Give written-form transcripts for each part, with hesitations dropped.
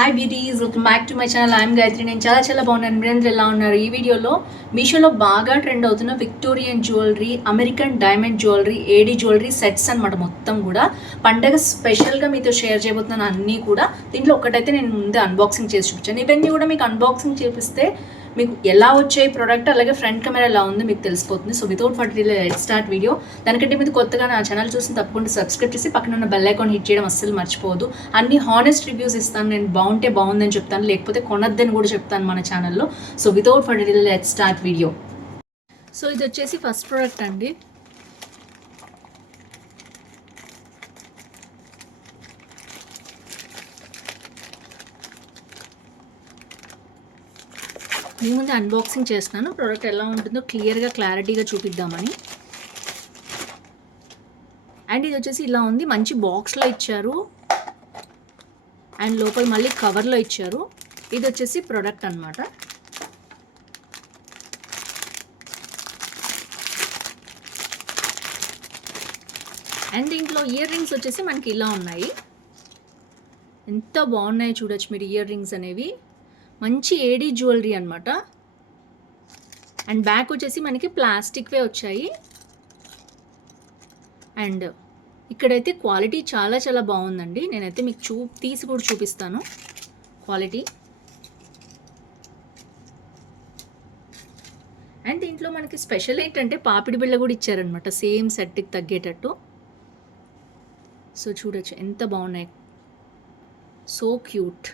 Hi beauties, welcome back to my channel. I'm Gayatri. నేను చాలా బాగున్నాను. మీరందరూ ఎలా ఉన్నారు? ఈ వీడియోలో మీషోలో బాగా ట్రెండ్ అవుతున్న Victorian jewellery, American diamond jewellery, AD jewellery sets అనమాట. మొత్తం కూడా పండగ స్పెషల్గా మీతో షేర్ చేయబోతున్నాను అన్నీ కూడా. దీంట్లో ఒకటైతే నేను ముందే అన్బాక్సింగ్ చేసి చూపించాను. ఇవన్నీ కూడా మీకు అన్బాక్సింగ్ చేపిస్తే మీకు ఎలా వచ్చాయి ప్రోడక్ట్, అలాగే ఫ్రంట్ కెమెరా ఎలా ఉంది మీకు తెలిసిపోతుంది. So without for delay let's start video. దానికంటే మీరు కొత్తగా నా ఛానల్ చూసి తప్పకుండా సబ్స్క్రైబ్ చేసి పక్కన ఉన్న బెల్ ఐకాన్ హిట్ చేయడం అస్సలు మర్చిపోవద్దు. అన్ని హానెస్ట్ రివ్యూస్ ఇస్తాను. నేను బాగుంటే బాగుందని చెప్తాను, లేకపోతే కొనద్దని కూడా చెప్తాను మన ఛానల్లో. So without for delay let's start video. So ఇది వచ్చేసి ఫస్ట్ ప్రోడక్ట్ అండి. మీ ముందు అన్బాక్సింగ్ చేస్తున్నాను. ప్రోడక్ట్ ఎలా ఉంటుందో క్లారిటీగా చూపిద్దామని. అండ్ ఇది వచ్చేసి ఇలా ఉంది. మంచి బాక్స్లో ఇచ్చారు అండ్ లోపల మళ్ళీ కవర్లో ఇచ్చారు. ఇది వచ్చేసి ప్రోడక్ట్ అనమాట. అండ్ దీంట్లో ఇయర్ రింగ్స్ వచ్చేసి మనకి ఇలా ఉన్నాయి. ఎంత బాగున్నాయో చూడొచ్చు మీరు. ఇయర్ రింగ్స్ అనేవి మంచి ఏడీ జ్యువెలరీ అనమాట. అండ్ బ్యాక్ వచ్చేసి మనకి ప్లాస్టిక్వే వచ్చాయి. అండ్ ఇక్కడైతే క్వాలిటీ చాలా బాగుందండి. నేనైతే మీకు తీసి కూడా చూపిస్తాను క్వాలిటీ. అండ్ దీంట్లో మనకి స్పెషల్ ఏంటంటే పాపిడి బిళ్ళ కూడా ఇచ్చారనమాట, సేమ్ సెట్కి తగ్గేటట్టు. సో చూడొచ్చు ఎంత బాగున్నాయి, so cute.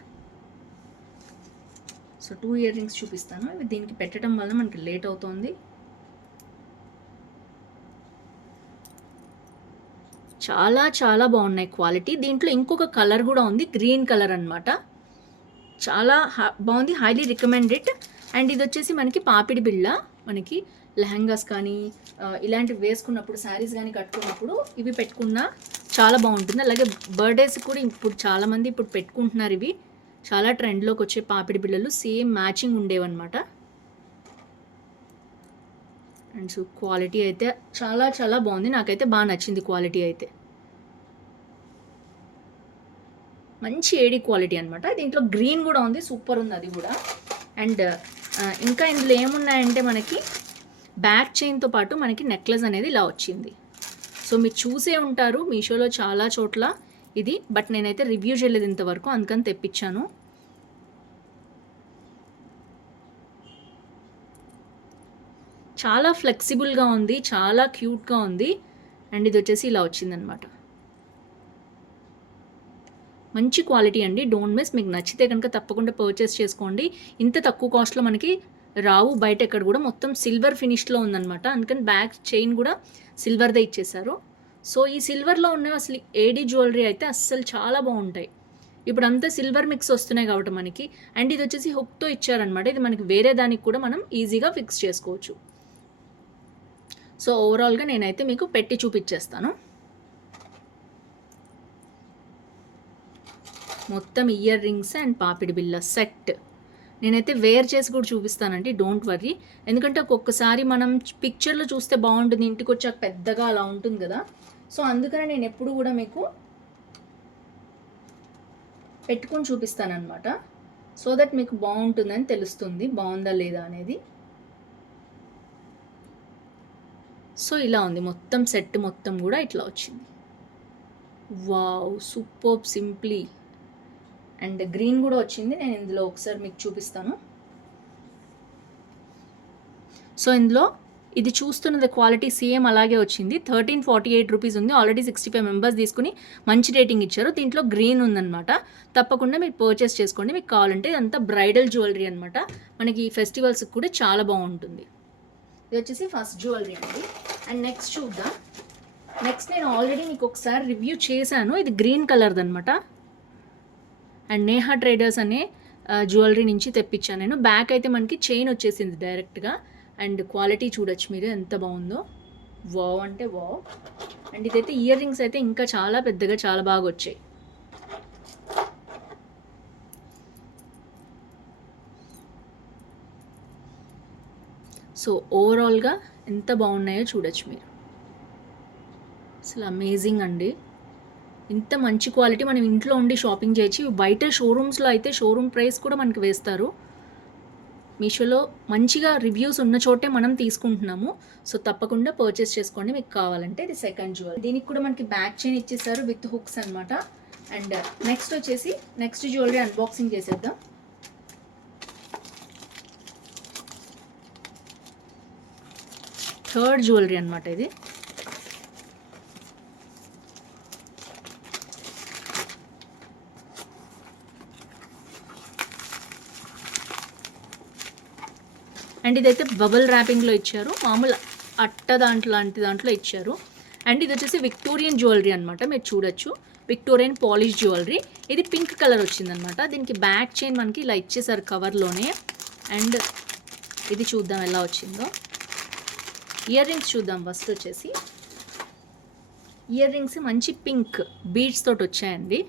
So 2 ear rings చూపిస్తాను. ఇవి దీనికి పెట్టడం వల్ల మనకి లేట్ అవుతుంది. చాలా బాగున్నాయి క్వాలిటీ. దీంట్లో ఇంకొక కలర్ కూడా ఉంది, గ్రీన్ కలర్ అనమాట. చాలా బాగుంది, హైలీ రికమెండెడ్. అండ్ ఇది వచ్చేసి మనకి పాపిడి బిళ్ళ. మనకి లెహంగాస్ కానీ ఇలాంటివి వేసుకున్నప్పుడు, శారీస్ కానీ కట్టుకున్నప్పుడు ఇవి పెట్టుకున్నా చాలా బాగుంటుంది. అలాగే బర్త్డేస్ కూడా ఇప్పుడు చాలామంది ఇప్పుడు పెట్టుకుంటున్నారు. ఇవి చాలా ట్రెండ్లోకి వచ్చే పాపిడి బిళ్ళలు, సేమ్ మ్యాచింగ్ ఉండేవన్నమాట. అండ్ సో క్వాలిటీ అయితే చాలా బాగుంది. నాకైతే బాగా నచ్చింది క్వాలిటీ అయితే. మంచి ఏడీ క్వాలిటీ అనమాట. దీంట్లో గ్రీన్ కూడా ఉంది, సూపర్ ఉంది అది కూడా. అండ్ ఇంకా ఇందులో ఏమున్నాయంటే మనకి బ్యాక్ చైన్తో పాటు మనకి నెక్లెస్ అనేది ఇలా వచ్చింది. సో మీరు చూసే ఉంటారు మీషోలో చాలా చోట్ల ఇది, బట్ నేనైతే రివ్యూ చేయలేదు ఇంతవరకు, అందుకని తెప్పించాను. చాలా ఫ్లెక్సిబుల్గా ఉంది, చాలా క్యూట్గా ఉంది. అండ్ ఇది వచ్చేసి ఇలా వచ్చిందనమాట. మంచి క్వాలిటీ అండి, డోంట్ మిస్. మీకు నచ్చితే కనుక తప్పకుండా పర్చేస్ చేసుకోండి. ఇంత తక్కువ కాస్ట్లో మనకి రావు బయట ఎక్కడ కూడా. మొత్తం సిల్వర్ ఫినిష్లో ఉందన్నమాట, అందుకని బ్యాక్ చైన్ కూడా సిల్వర్దే ఇచ్చేసారు. సో ఈ సిల్వర్లో ఉన్నవి అసలు ఏడీ జ్యువెలరీ అయితే అస్సలు చాలా బాగుంటాయి. ఇప్పుడు అంతా సిల్వర్ మిక్స్ వస్తున్నాయి కాబట్టి మనకి. అండ్ ఇది వచ్చేసి హుక్తో ఇచ్చారనమాట. ఇది మనకి వేరే దానికి కూడా మనం ఈజీగా ఫిక్స్ చేసుకోవచ్చు. సో ఓవరాల్గా నేనైతే మీకు పెట్టి చూపించేస్తాను. మొత్తం ఇయర్ రింగ్స్ అండ్ పాపిడి బిళ్ళ సెట్ నేనైతే వేర్ చేసి కూడా చూపిస్తానండి, డోంట్ వర్రీ. ఎందుకంటే ఒక్కొక్కసారి మనం పిక్చర్లో చూస్తే బాగుంటుంది, ఇంటికి వచ్చాక పెద్దగా అలా ఉంటుంది కదా. సో అందుకనే నేను ఎప్పుడు కూడా మీకు పెట్టుకొని చూపిస్తానన్నమాట. సో దట్ మీకు బాగుంటుందని తెలుస్తుంది, బాగుందా లేదా అనేది. సో ఇలా ఉంది మొత్తం సెట్, మొత్తం కూడా ఇట్లా వచ్చింది. Wow, super simply. And green కూడా వచ్చింది. నేను ఇందులో ఒకసారి మీకు చూపిస్తాను. సో ఇందులో ఇది చూస్తున్నది క్వాలిటీ సేమ్ అలాగే వచ్చింది. 1348 రూపీస్ ఉంది. ఆల్రెడీ 65 మెంబర్స్ తీసుకుని మంచి రేటింగ్ ఇచ్చారు. దీంట్లో గ్రీన్ ఉందన్నమాట. తప్పకుండా మీరు పర్చేస్ చేసుకోండి మీకు కావాలంటే. ఇదంతా బ్రైడల్ జ్యువెలరీ అనమాట. మనకి ఈ ఫెస్టివల్స్కి కూడా చాలా బాగుంటుంది. ఇది వచ్చేసి ఫస్ట్ జ్యువెలరీ అండి. అండ్ నెక్స్ట్ చూద్దాం. నెక్స్ట్ నేను ఆల్రెడీ మీకు ఒకసారి రివ్యూ చేశాను. ఇది గ్రీన్ కలర్ది అనమాట. అండ్ నేహా ట్రేడర్స్ అనే జ్యువెలరీ నుంచి తెప్పించాను నేను. బ్యాక్ అయితే మనకి చైన్ వచ్చేసింది డైరెక్ట్గా. అండ్ క్వాలిటీ చూడొచ్చు మీరు ఎంత బాగుందో. వావ్ అంటే వావ్. అండ్ ఇదైతే ఇయర్ రింగ్స్ అయితే ఇంకా చాలా పెద్దగా, చాలా బాగా వచ్చాయి. సో ఓవరాల్గా ఎంత బాగున్నాయో చూడొచ్చు మీరు. అసలు అమేజింగ్ అండి. ఇంత మంచి క్వాలిటీ మనం ఇంట్లో ఉండి షాపింగ్ చేయొచ్చు. బయట షోరూమ్స్లో అయితే షోరూమ్ ప్రైస్ కూడా మనకి వేస్తారు. మీషోలో మంచిగా రివ్యూస్ ఉన్న చోటే మనం తీసుకుంటున్నాము. సో తప్పకుండా పర్చేస్ చేసుకోండి మీకు కావాలంటే. ఇది సెకండ్ జ్యువెలరీ. దీనికి కూడా మనకి బ్యాక్ చైన్ ఇచ్చేసారు విత్ హుక్స్ అనమాట. అండ్ నెక్స్ట్ వచ్చేసి నెక్స్ట్ జ్యువెలరీ అన్బాక్సింగ్ చేసేద్దాం. థర్డ్ జ్యువెలరీ అనమాట ఇది. అండ్ ఇదైతే బబుల్ ర్యాపింగ్లో ఇచ్చారు, మామూలు అట్ట దాంట్లో ఇచ్చారు. అండ్ ఇది వచ్చేసి విక్టోరియన్ జ్యువెలరీ అనమాట. మీరు చూడొచ్చు, విక్టోరియన్ పాలిష్ జ్యువెలరీ. ఇది పింక్ కలర్ వచ్చిందనమాట. దీనికి బ్యాక్ చైన్ మనకి ఇలా ఇచ్చేసారు కవర్లోనే. అండ్ ఇది చూద్దాం ఎలా వచ్చిందో. ఇయర్ రింగ్స్ చూద్దాం. ఫస్ట్ వచ్చేసి ఇయర్ రింగ్స్ మంచి పింక్ బీడ్స్ తోటి వచ్చాయండి.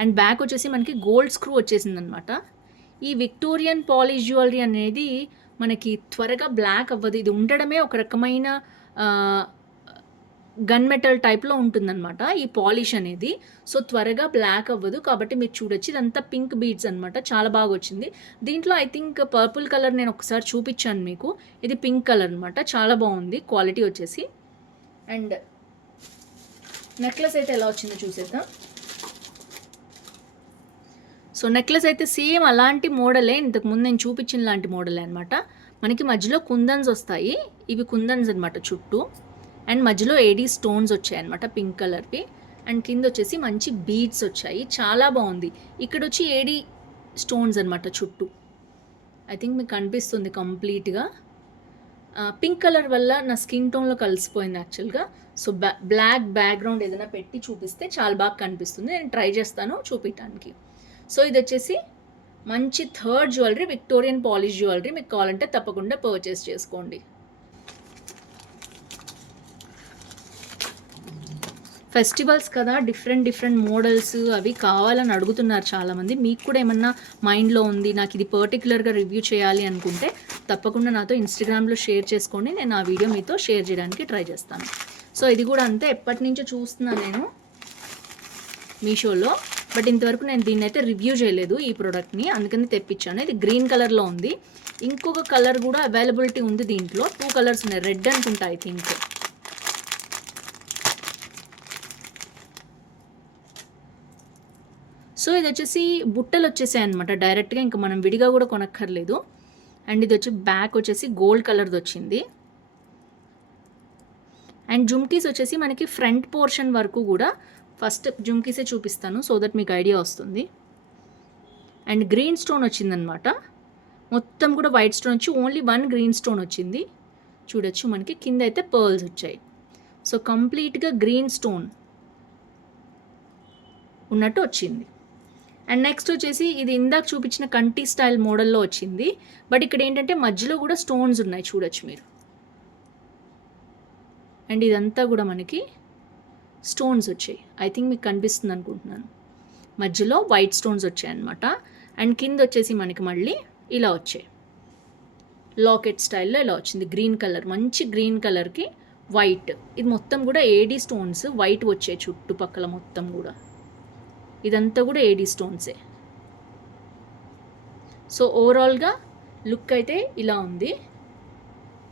అండ్ బ్యాక్ వచ్చేసి మనకి గోల్డ్ స్క్రూ వచ్చేసిందనమాట. ఈ విక్టోరియన్ పాలిష్ జ్యువెలరీ అనేది మనకి త్వరగా బ్లాక్ అవ్వదు. ఇది ఉండడమే ఒక రకమైన గన్ మెటల్ టైప్లో ఉంటుందన్నమాట ఈ పాలిష్ అనేది. సో త్వరగా బ్లాక్ అవ్వదు. కాబట్టి మీరు చూడొచ్చు, ఇదంతా పింక్ బీడ్స్ అనమాట. చాలా బాగా వచ్చింది. దీంట్లో ఐ థింక్ పర్పుల్ కలర్ నేను ఒకసారి చూపించాను మీకు. ఇది పింక్ కలర్ అనమాట. చాలా బాగుంది క్వాలిటీ వచ్చేసి. అండ్ నెక్లెస్ అయితే ఎలా వచ్చిందో చూసేద్దాం. సో నెక్లెస్ అయితే సేమ్ అలాంటి మోడలే, ఇంతకుముందు నేను చూపించిన లాంటి మోడలే అనమాట. మనకి మధ్యలో కుందన్స్ వస్తాయి. ఇవి కుందన్స్ అనమాట చుట్టూ. అండ్ మధ్యలో ఏడీ స్టోన్స్ వచ్చాయి అనమాట పింక్ కలర్వి. అండ్ కింద వచ్చేసి మంచి బీడ్స్ వచ్చాయి. చాలా బాగుంది. ఇక్కడ వచ్చి ఏడీ స్టోన్స్ అనమాట చుట్టూ. ఐ థింక్ మీకు కనిపిస్తుంది కంప్లీట్గా. పింక్ కలర్ వల్ల నా స్కిన్ టోన్లో కలిసిపోయింది యాక్చువల్గా. సో బ్లాక్ బ్యాక్గ్రౌండ్ ఏదైనా పెట్టి చూపిస్తే చాలా బాగా కనిపిస్తుంది. నేను ట్రై చేస్తాను చూపించడానికి. సో ఇది వచ్చేసి మంచి third jewellery, Victorian polish jewellery. మీకు కావాలంటే తప్పకుండా పర్చేస్ చేసుకోండి. ఫెస్టివల్స్ కదా, డిఫరెంట్ మోడల్స్ అవి కావాలని అడుగుతున్నారు చాలామంది. మీకు కూడా ఏమన్నా మైండ్లో ఉంది, నాకు ఇది పర్టికులర్గా రివ్యూ చేయాలి అనుకుంటే తప్పకుండా నాతో ఇన్స్టాగ్రామ్లో షేర్ చేసుకోండి. నేను ఆ వీడియో మీతో షేర్ చేయడానికి ట్రై చేస్తాను. సో ఇది కూడా అంతే, ఎప్పటి నుంచో చూస్తున్నాను నేను మీషోలో. బట్ ఇంతవరకు నేను దీన్ని అయితే రివ్యూ చేయలేదు ఈ ప్రోడక్ట్ని, అందుకని తెప్పించాను. ఇది గ్రీన్ కలర్లో ఉంది. ఇంకొక కలర్ కూడా అవైలబిలిటీ ఉంది దీంట్లో. 2 కలర్స్ ఉన్నాయి, రెడ్ అనుకుంటా ఐ థింక్. సో ఇది వచ్చేసి బుట్టలు వచ్చేసాయి అనమాట డైరెక్ట్గా, ఇంకా మనం విడిగా కూడా కొనక్కర్లేదు. అండ్ ఇది వచ్చి బ్యాక్ వచ్చేసి గోల్డ్ కలర్ది వచ్చింది. అండ్ జుమ్కీస్ వచ్చేసి మనకి ఫ్రంట్ పోర్షన్ వరకు కూడా, ఫస్ట్ జుమ్కీసే చూపిస్తాను సో దట్ మీకు ఐడియా వస్తుంది. అండ్ గ్రీన్ స్టోన్ వచ్చిందనమాట. మొత్తం కూడా వైట్ స్టోన్ వచ్చి ఓన్లీ 1 గ్రీన్ స్టోన్ వచ్చింది. చూడొచ్చు, మనకి కింద అయితే పర్ల్స్ వచ్చాయి. సో కంప్లీట్గా గ్రీన్ స్టోన్ ఉన్నట్టు వచ్చింది. అండ్ నెక్స్ట్ వచ్చేసి ఇది ఇందాక చూపించిన కంటి స్టైల్ మోడల్లో వచ్చింది. బట్ ఇక్కడ ఏంటంటే మధ్యలో కూడా స్టోన్స్ ఉన్నాయి, చూడొచ్చు మీరు. అండ్ ఇదంతా కూడా మనకి స్టోన్స్ వచ్చాయి. ఐ థింక్ మీకు కనిపిస్తుంది అనుకుంటున్నాను. మధ్యలో వైట్ స్టోన్స్ వచ్చాయి అనమాట. అండ్ కింద వచ్చేసి మనకి మళ్ళీ ఇలా వచ్చాయి, లాకెట్ స్టైల్లో ఇలా వచ్చింది. గ్రీన్ కలర్, మంచి గ్రీన్ కలర్కి వైట్. ఇది మొత్తం కూడా ఏడీ స్టోన్స్ వైట్ వచ్చాయి చుట్టుపక్కల మొత్తం కూడా. ఇదంతా కూడా ఏడీ స్టోన్సే. సో ఓవరాల్గా లుక్ అయితే ఇలా ఉంది.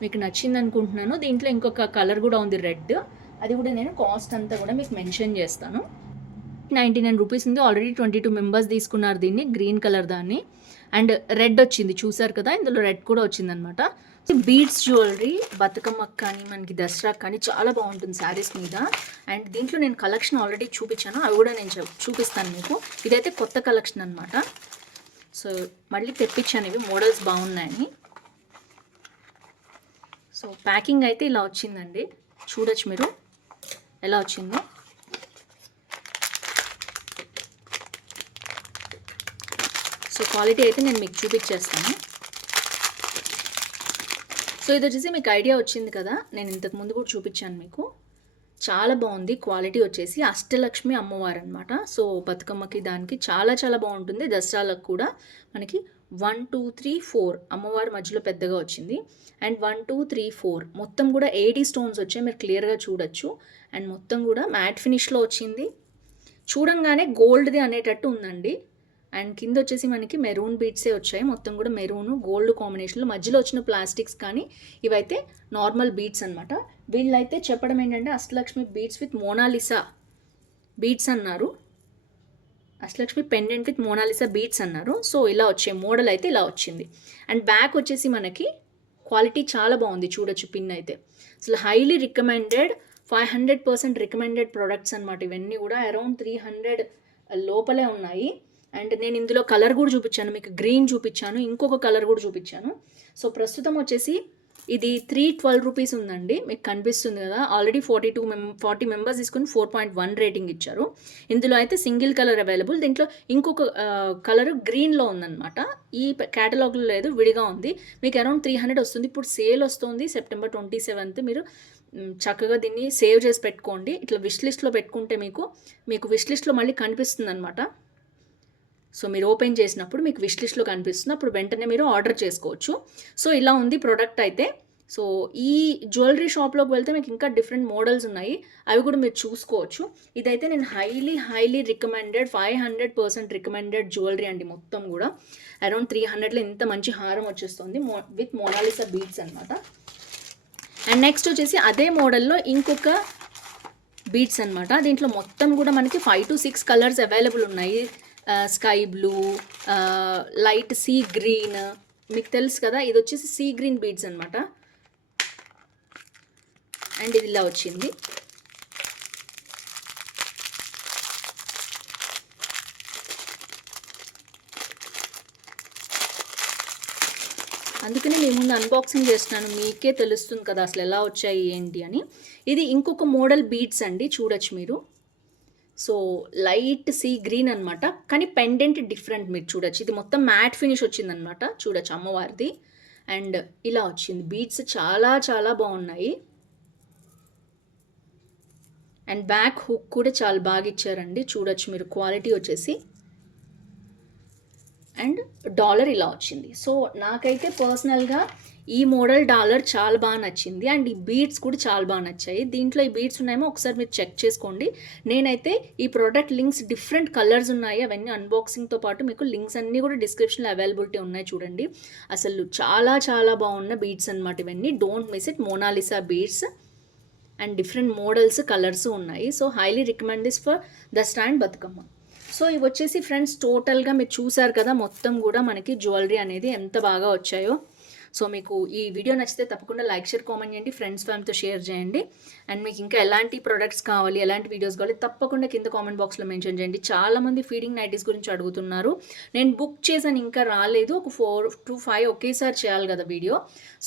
మీకు నచ్చింది అనుకుంటున్నాను. దీంట్లో ఇంకొక కలర్ కూడా ఉంది, రెడ్. అది కూడా నేను కాస్ట్ అంతా కూడా మీకు మెన్షన్ చేస్తాను. 99 రూపీస్ ఉంది. ఆల్రెడీ 22 మెంబర్స్ తీసుకున్నారు దీన్ని, గ్రీన్ కలర్ దాన్ని. అండ్ రెడ్ వచ్చింది చూసారు కదా, ఇందులో రెడ్ కూడా వచ్చిందనమాట. బీడ్స్ జ్యువెలరీ బతుకమ్మకు కానీ మనకి దసరాకు కానీ చాలా బాగుంటుంది శారీస్ మీద. అండ్ దీంట్లో నేను కలెక్షన్ ఆల్రెడీ చూపించాను, అవి కూడా నేను చూపిస్తాను మీకు. ఇదైతే కొత్త కలెక్షన్ అనమాట. సో మళ్ళీ తెప్పించాను, ఇవి మోడల్స్ బాగున్నాయని. సో ప్యాకింగ్ అయితే ఇలా వచ్చిందండి, చూడొచ్చు మీరు ఎలా వచ్చిందో. సో క్వాలిటీ అయితే నేను మీకు చూపించేస్తాను. సో ఇది వచ్చేసి మీకు ఐడియా వచ్చింది కదా, నేను ఇంతకు ముందు కూడా చూపించాను మీకు. చాలా బాగుంది క్వాలిటీ వచ్చేసి. అష్టలక్ష్మి అమ్మవారు అనమాట. సో బతుకమ్మకి దానికి చాలా చాలా బాగుంటుంది. దసరాలకు కూడా మనకి 1 2 3 4 అమ్మవారి మధ్యలో పెద్దగా వచ్చింది. అండ్ 1 2 3 4 మొత్తం కూడా 80 స్టోన్స్ వచ్చాయి, మీరు క్లియర్గా చూడొచ్చు. అండ్ మొత్తం కూడా మ్యాట్ ఫినిష్లో వచ్చింది. చూడంగానే గోల్డ్ది అనేటట్టు ఉందండి. అండ్ కింద వచ్చేసి మనకి మెరూన్ బీడ్సే వచ్చాయి, మొత్తం కూడా మెరూన్ గోల్డ్ కాంబినేషన్లో. మధ్యలో వచ్చిన ప్లాస్టిక్స్ కానీ ఇవైతే నార్మల్ బీడ్స్ అనమాట. వీళ్ళైతే చెప్పడం ఏంటంటే Ashtalakshmi beads with Mona Lisa beads అన్నారు, Ashtalakshmi pendant with Mona Lisa beads అన్నారు. సో ఇలా వచ్చే మోడల్ అయితే ఇలా వచ్చింది. అండ్ బ్యాక్ వచ్చేసి మనకి క్వాలిటీ చాలా బాగుంది, చూడొచ్చు. పిన్ అయితే అసలు హైలీ రికమెండెడ్, 500% రికమెండెడ్ ప్రొడక్ట్స్ అనమాట. ఇవన్నీ కూడా అరౌండ్ 300 లోపలే ఉన్నాయి. అండ్ నేను ఇందులో కలర్ కూడా చూపించాను మీకు, గ్రీన్ చూపించాను, ఇంకొక కలర్ కూడా చూపించాను. సో ప్రస్తుతం వచ్చేసి ఇది 312 రూపీస్ ఉందండి, మీకు కనిపిస్తుంది కదా. ఆల్రెడీ 40 మెంబర్స్ తీసుకుని 4.1 రేటింగ్ ఇచ్చారు. ఇందులో అయితే సింగిల్ కలర్ అవైలబుల్, దీంట్లో ఇంకొక కలర్ గ్రీన్లో ఉందన్నమాట. ఈ క్యాటలాగ్లో లేదు, విడిగా ఉంది. మీకు అరౌండ్ 300 వస్తుంది. ఇప్పుడు సేల్ వస్తుంది సెప్టెంబర్ 27th. మీరు చక్కగా దీన్ని సేవ్ చేసి పెట్టుకోండి. ఇట్లా విష్ లిస్ట్లో పెట్టుకుంటే మీకు విష్ లిస్ట్లో మళ్ళీ కనిపిస్తుంది అనమాట. సో మీరు ఓపెన్ చేసినప్పుడు మీకు విష్ లిస్ట్లో కనిపిస్తుంది, అప్పుడు వెంటనే మీరు ఆర్డర్ చేసుకోవచ్చు. సో ఇలా ఉంది ప్రోడక్ట్ అయితే. సో ఈ జ్యువెలరీ షాప్లోకి వెళ్తే మీకు ఇంకా డిఫరెంట్ మోడల్స్ ఉన్నాయి, అవి కూడా మీరు చూసుకోవచ్చు. ఇదైతే నేను హైలీ రికమెండెడ్, 500% రికమెండెడ్ జ్యువెలరీ అండి. మొత్తం కూడా అరౌండ్ 300లో ఇంత మంచి హారం వచ్చేస్తుంది విత్ మోనాలిసా బీడ్స్ అనమాట. అండ్ నెక్స్ట్ వచ్చేసి అదే మోడల్లో ఇంకొక బీడ్స్ అనమాట. దీంట్లో మొత్తం కూడా మనకి 5 to 6 కలర్స్ అవైలబుల్ ఉన్నాయి. Sky blue, light sea green, మీకు తెలుసు కదా. ఇది వచ్చేసి సీ గ్రీన్ బీడ్స్ అనమాట. అండ్ ఇది ఇలా వచ్చింది. అందుకనే మీ ముందు అన్బాక్సింగ్ చేస్తున్నాను, మీకే తెలుస్తుంది కదా అసలు ఎలా వచ్చాయి ఏంటి అని. ఇది ఇంకొక మోడల్ బీడ్స్ అండి, చూడొచ్చు మీరు. సో లైట్ సీ గ్రీన్ అనమాట, కానీ పెండెంట్ డిఫరెంట్ మీరు చూడొచ్చు. ఇది మొత్తం మ్యాట్ ఫినిష్ వచ్చిందనమాట, చూడొచ్చు అమ్మవారిది. అండ్ ఇలా వచ్చింది. బీడ్స్ చాలా బాగున్నాయి. అండ్ బ్యాక్ హుక్ కూడా చాలా బాగా ఇచ్చారండి, చూడొచ్చు మీరు. క్వాలిటీ వచ్చేసి అండ్ డాలర్ ఇలా వచ్చింది. సో నాకైతే పర్సనల్గా ఈ మోడల్ డాలర్ చాలా బాగా నచ్చింది. అండ్ ఈ బీడ్స్ కూడా చాలా బాగా నచ్చాయి. దీంట్లో ఈ బీడ్స్ ఉన్నాయేమో ఒకసారి మీరు చెక్ చేసుకోండి. నేనైతే ఈ ప్రోడక్ట్ లింక్స్ డిఫరెంట్ కలర్స్ ఉన్నాయి, అవన్నీ అన్బాక్సింగ్తో పాటు మీకు లింక్స్ అన్నీ కూడా డిస్క్రిప్షన్లో అవైలబిలిటీ ఉన్నాయి, చూడండి. అసలు చాలా బాగున్న బీడ్స్ అనమాట ఇవన్నీ. Don't miss it. Mona Lisa beads and different models, colours ఉన్నాయి. So highly recommend this for Dussehra and Bathukamma. So ఇవి వచ్చేసి ఫ్రెండ్స్ టోటల్గా మీరు చూసారు కదా, మొత్తం కూడా మనకి జ్యువెలరీ అనేది ఎంత బాగా వచ్చాయో. సో మీకు ఈ వీడియో నచ్చితే తప్పకుండా లైక్, షేర్, కామెంట్ చేయండి, ఫ్రెండ్స్ ఫ్యామిలీతో షేర్ చేయండి. అండ్ మీకు ఇంకా ఎలాంటి ప్రొడక్ట్స్ కావాలి, ఎలాంటి వీడియోస్ కావాలి తప్పకుండా కింద కామెంట్ బాక్స్లో మెన్షన్ చేయండి. చాలామంది ఫీడింగ్ నైటీస్ గురించి అడుగుతున్నారు. నేను బుక్ చేశాను, ఇంకా రాలేదు. ఒక 4 to 5 ఒకేసారి చేయాలి కదా వీడియో.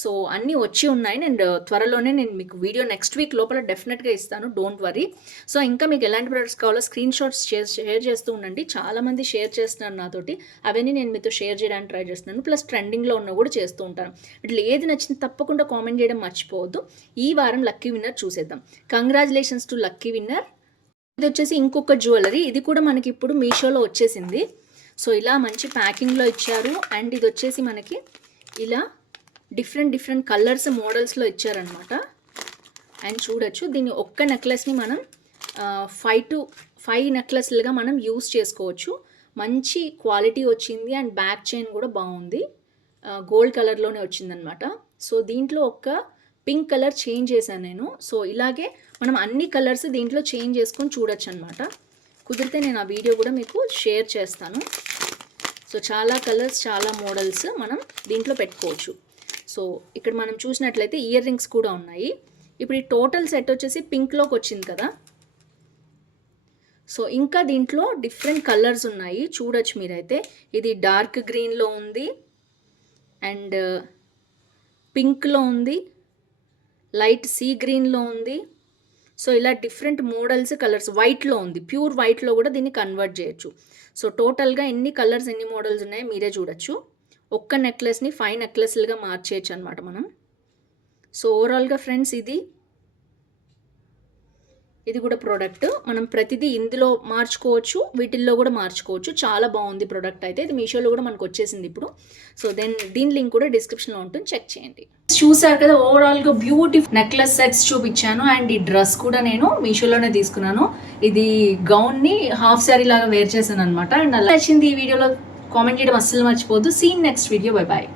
సో అన్నీ వచ్చి ఉన్నాయి. నేను త్వరలోనే మీకు వీడియో నెక్స్ట్ వీక్ లోపల డెఫినెట్గా ఇస్తాను, డోంట్ వరీ. సో ఇంకా మీకు ఎలాంటి ప్రొడక్ట్స్ కావాలో స్క్రీన్ షాట్స్ షేర్ చేస్తూ ఉండండి. చాలామంది షేర్ చేస్తున్నారు నాతోటి, అవన్నీ నేను మీతో షేర్ చేయడానికి ట్రై చేస్తున్నాను. ప్లస్ ట్రెండింగ్లో ఉన్న కూడా చేస్తూ ఉంటాను. ఇట్లా ఏది నచ్చింది తప్పకుండా కామెంట్ చేయడం మర్చిపోవద్దు. ఈ వారం లక్కీ విన్నర్ చూసేద్దాం. Congratulations to lucky winner. ఇది వచ్చేసి ఇంకొక జ్యువెలరీ, ఇది కూడా మనకి ఇప్పుడు మీషోలో వచ్చేసింది. సో ఇలా మంచి ప్యాకింగ్లో ఇచ్చారు. అండ్ ఇది వచ్చేసి మనకి ఇలా డిఫరెంట్ కలర్స్, మోడల్స్లో ఇచ్చారనమాట. అండ్ చూడొచ్చు, దీన్ని ఒక్క నెక్లెస్ని మనం 5 to 5 నెక్లెస్లుగా మనం యూస్ చేసుకోవచ్చు. మంచి క్వాలిటీ వచ్చింది. అండ్ బ్యాక్ చైన్ కూడా బాగుంది, గోల్డ్ కలర్లోనే వచ్చిందనమాట. సో దీంట్లో ఒక పింక్ కలర్ చేంజ్ చేశాను నేను. సో ఇలాగే మనం అన్ని కలర్స్ దీంట్లో చేంజ్ చేసుకొని చూడొచ్చు అనమాట. కుదిరితే నేను ఆ వీడియో కూడా మీకు షేర్ చేస్తాను. సో చాలా కలర్స్, చాలా మోడల్స్ మనం దీంట్లో పెట్టుకోవచ్చు. సో ఇక్కడ మనం చూసినట్లయితే ఇయర్ రింగ్స్ కూడా ఉన్నాయి. ఇప్పుడు ఈ టోటల్ సెట్ వచ్చేసి పింక్లోకి వచ్చింది కదా. సో ఇంకా దీంట్లో డిఫరెంట్ కలర్స్ ఉన్నాయి, చూడొచ్చు మీరైతే. ఇది డార్క్ గ్రీన్లో ఉంది, అండ్ పింక్లో ఉంది, లైట్ సీ గ్రీన్లో ఉంది. సో ఇలా డిఫరెంట్ మోడల్స్, కలర్స్. వైట్లో ఉంది, ప్యూర్ వైట్లో కూడా దీన్ని కన్వర్ట్ చేయొచ్చు. సో టోటల్గా ఎన్ని కలర్స్, ఎన్ని మోడల్స్ ఉన్నాయో మీరే చూడొచ్చు. ఒక్క నెక్లెస్ని 5 నెక్లెస్లుగా మార్చేయచ్చు అనమాట మనం. సో ఓవరాల్గా ఫ్రెండ్స్ ఇది ఇది కూడా ప్రోడక్ట్ మనం ప్రతిదీ ఇందులో మార్చుకోవచ్చు, వీటిల్లో కూడా మార్చుకోవచ్చు. చాలా బాగుంది ప్రోడక్ట్ అయితే. ఇది మీషోలో కూడా మనకు వచ్చేసింది ఇప్పుడు. సో దీని లింక్ కూడా డిస్క్రిప్షన్లో ఉంటుంది, చెక్ చేయండి. చూసారు కదా, ఓవరాల్గా బ్యూటిఫుల్ నెక్లెస్ సెట్స్ చూపించాను. అండ్ ఈ డ్రెస్ కూడా నేను మీషోలోనే తీసుకున్నాను. ఇది గౌన్ని హాఫ్ శారీ లాగా వేర్ చేశాను అనమాట. అండ్ అలా నచ్చింది ఈ వీడియోలో కామెంట్ చేయడం అస్సలు మర్చిపోవద్దు. See next video, bye bye.